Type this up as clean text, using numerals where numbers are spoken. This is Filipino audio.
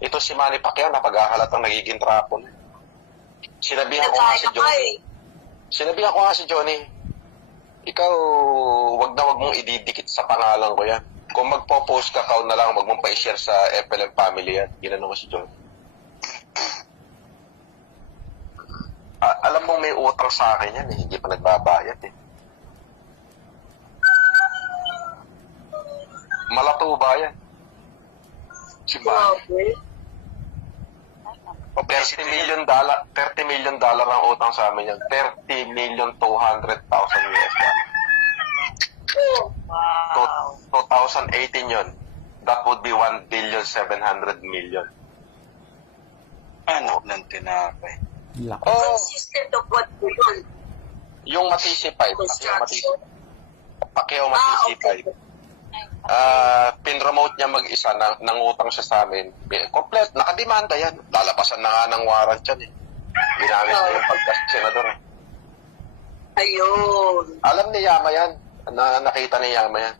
Ito si Manny Pacquiao, napaghahalatang nagiging trapo na. Sinabihan ko nga si Johnny. Sinabihan ko nga si Johnny, ikaw, wag mong ididikit sa pangalan ko yan. Kung magpo-post ka, na lang, wag mong pa-share sa FLM family yan. Ginano ko si Johnny. Alam mo may utang sa akin yan eh, hindi pa nagbabayad eh. Malatuba yan. Si Manny. 30 million ang utang sa amin yan. 30,200,000 US dollar. Wow. 2018 yun. That would be 1,700,000,000. Ano ng tinapay? Laki. Oh, Consistent of what po yun? yung Matisipay. Construction. Pacquiao Matisipay. Okay. Pinromote niya mag-isa, nangutang siya sa amin. Complete, nakademanda yan. Lalabasan na nga ng warrant yan eh. Ginamit na yung pagka-senador eh. Ayun. Alam ni Yama yan. Nakita ni Yama yan.